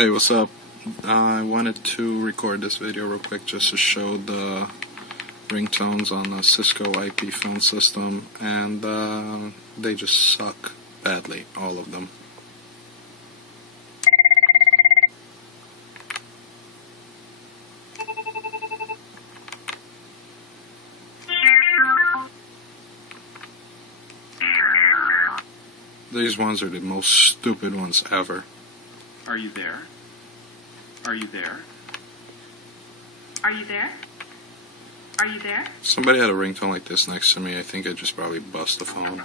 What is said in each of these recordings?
Hey, what's up? I wanted to record this video real quick just to show the ringtones on the Cisco IP phone system, and they just suck badly, all of them. These ones are the most stupid ones ever. Are you there? Are you there? Are you there? Are you there? If somebody had a ringtone like this next to me, I think I'd just probably bust the phone.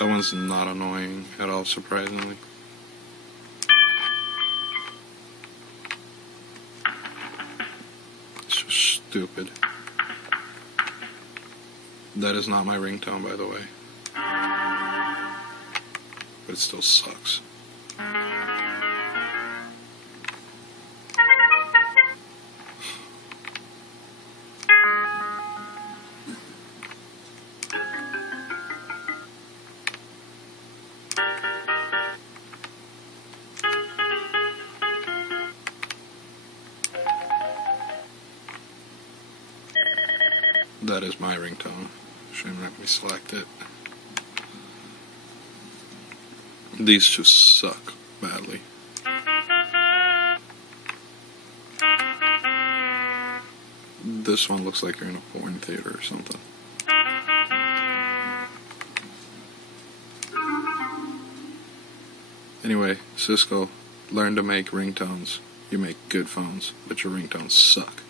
That one's not annoying at all, surprisingly. It's just stupid. That is not my ringtone, by the way. But it still sucks. That is my ringtone. Shouldn't let me select it. These just suck badly. This one looks like you're in a porn theater or something. Anyway, Cisco, learn to make ringtones. You make good phones, but your ringtones suck.